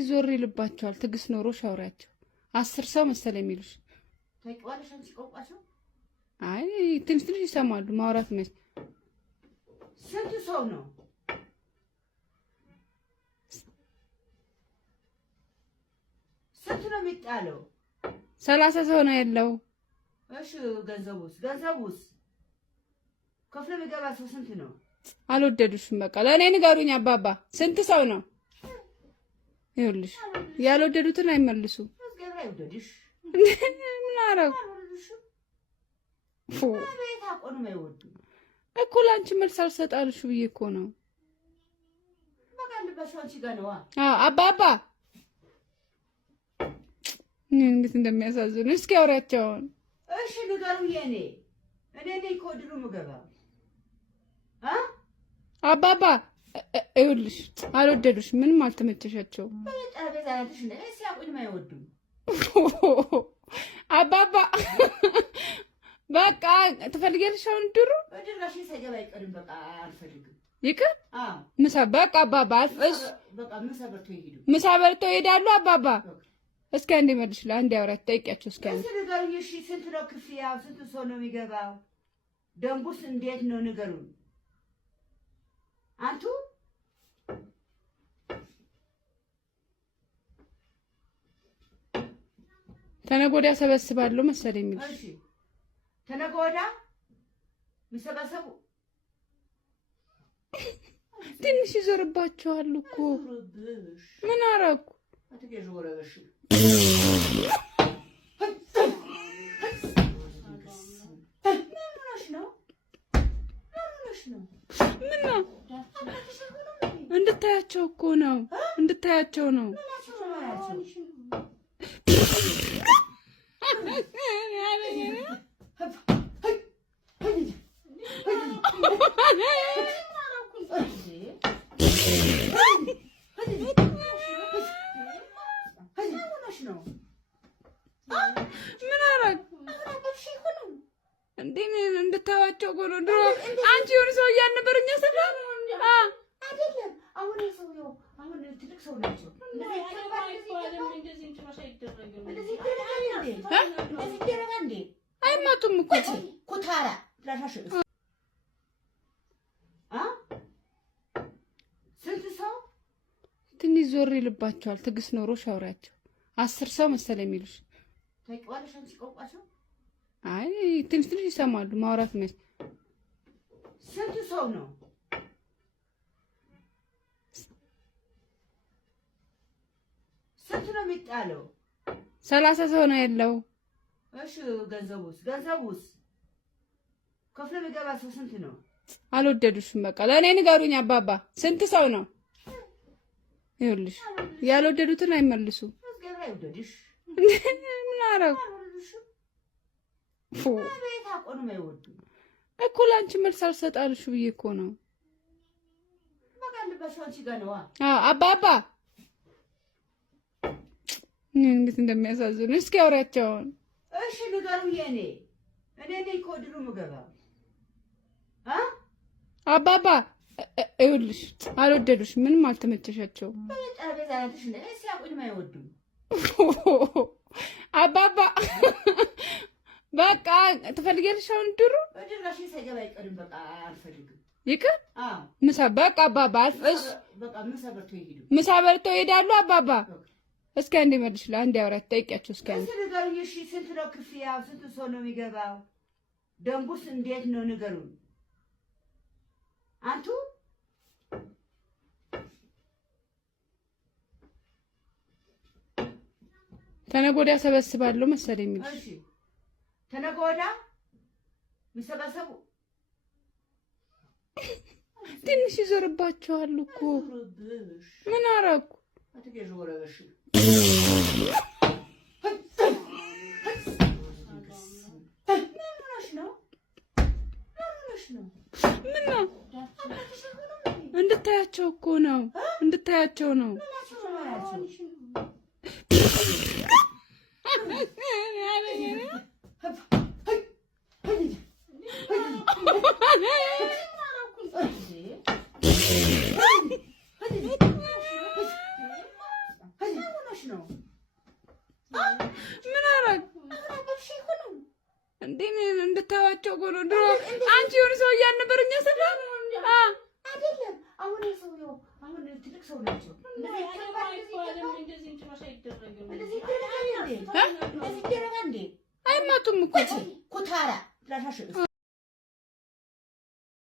ትንሽ ዞር ይልባቸዋል። ትግስት ኖሮሽ አውሪያቸው። 10 ሰው መሰለኝ የሚሉሽ ታውቂዋለሽ አንቺ ቆንቋቸው። አይ ትንሽ ይሰማሉ ማውራት ነው። ስንት ሰው ነው? ስንት ነው የሚጣለው? 30 ሰው ነው ያለው። እሺ ገንዘቡስ ከፍለ የሚገባ ሰው ስንት ነው? አልወደዱሽም። በቃ ለእኔ ንገሩኝ አባባ ስንት ሰው ነው? ይኸውልሽ ያልወደዱትን አይመልሱ። አይወደድሽ ምን አረጉ እኮ ለአንቺ መልስ አልሰጣልሽ ብዬ እኮ ነው። አባባ እንዴት እንደሚያሳዝኑ እስኪ አውሪያቸውን። እሺ ንገሩኝ። እኔ ነኝ እኮ ድሮ ምገባ አባባ ይኸውልሽ አልወደዱሽ፣ ምንም አልተመቸሻቸው። አባባ በቃ ትፈልጊያለሽ? አሁን ድሮ በድራሽ ሰገባ አይቀርም። በቃ አልፈልግም። ይቅር ምሳ በቃ አባባ አልፈስ በቃ ምሳ በልተው ይሄዳሉ። አባባ እስኪ አንዴ መልሽ፣ ለአንዴ አውራት ጠይቂያቸው እስኪ አንዴ ንገሩኝ። እሺ ስንት ነው ክፍያው? ስንት ሰው ነው የሚገባው? ደንቡስ እንዴት ነው ንገሩኝ። አንቱ ተነገ ወዲያ ሰበስባለሁ መሰለኝ የሚልሽ። እሺ ተነገ ወዲያ የሚሰበሰቡ ትንሽ ይዞርባቸዋል እኮ። ምን አደረኩ? ምን ነው እንድታያቸው እኮ ነው፣ እንድታያቸው ነው። ምን አደረግ እንዴ? እንድታያቸው እኮ ነው። ድሮ አንቺ የሆነ ሰው እያልነበረኛ ሰላ አይደለም። አሁን ሰውየው አሁን ትልቅ ሰው ናቸው። አይመጡም እኮ ኩታራ ራሻሽ ስንት ሰው ትንሽ ዞር ይልባቸዋል። ትግስት ኖሮሽ አውሪያቸው። 10 ሰው መሰለኝ የሚሉሽ ታውቂዋለሽ አንቺ ቆንቋቸው። አይ ትንሽ ይሰማሉ ማውራት ነው። ስንት ሰው ነው? ስንት ነው የሚጣለው? 30 ሰው ነው ያለው። እሺ ገንዘቡስ ከፍለ የሚገባ ሰው ስንት ነው? አልወደዱሽም። በቃ ለእኔ ንገሩኝ አባባ ስንት ሰው ነው? ይኸውልሽ ያልወደዱትን አይመልሱ። አይወደድሽ ምን አደረጉ እኮ ለአንቺ መልስ አልሰጣልሽ ብዬ እኮ ነው። አባባ እንዴት እንደሚያሳዝኑ እስኪ አውሪያቸውን። እሺ ንገሩኝ። እኔ ነኝ እኮ ድሮ ምገባ አባባ ይኸውልሽ አልወደዱሽ፣ ምንም አልተመቸሻቸው። አባባ በቃ ትፈልጊያለሽ? አሁን ድሮ በድራሽ ሰገባ አይቀርም። በቃ አልፈልግም። ይቅር ምሳ በቃ አባባ አልፈስ በቃ ምሳ በልተው ይሄዳሉ። አባባ እስኪ አንዴ መልሽ፣ ለአንዴ አውራት ጠይቂያቸው እስኪ አንዴ ንገሩኝ። እሺ ስንት ነው ክፍያው? ስንት ሰው ነው የሚገባው? ደንቡስ እንዴት ነው ንገሩኝ። አንቱ ተነገ ወዲያ ሰበስባለሁ መሰለኝ የሚልሽ። እሺ ተነገ ወዲያ የሚሰበሰቡ ትንሽ ይዞርባቸዋል እኮ። ምን አደረኩ? ምን ነው እንድታያቸው እኮ ነው፣ እንድታያቸው ነው። ምን አረግ እንዴ እንድታዋቸው እኮ ነው። ድሮ አንቺ የሆነ ሰው እያልነበረኛ ሰራ አይደለም። አሁን ሰው ነው። አሁን ትልቅ ሰው ናቸው። አይማቱም እኮ ኩታራ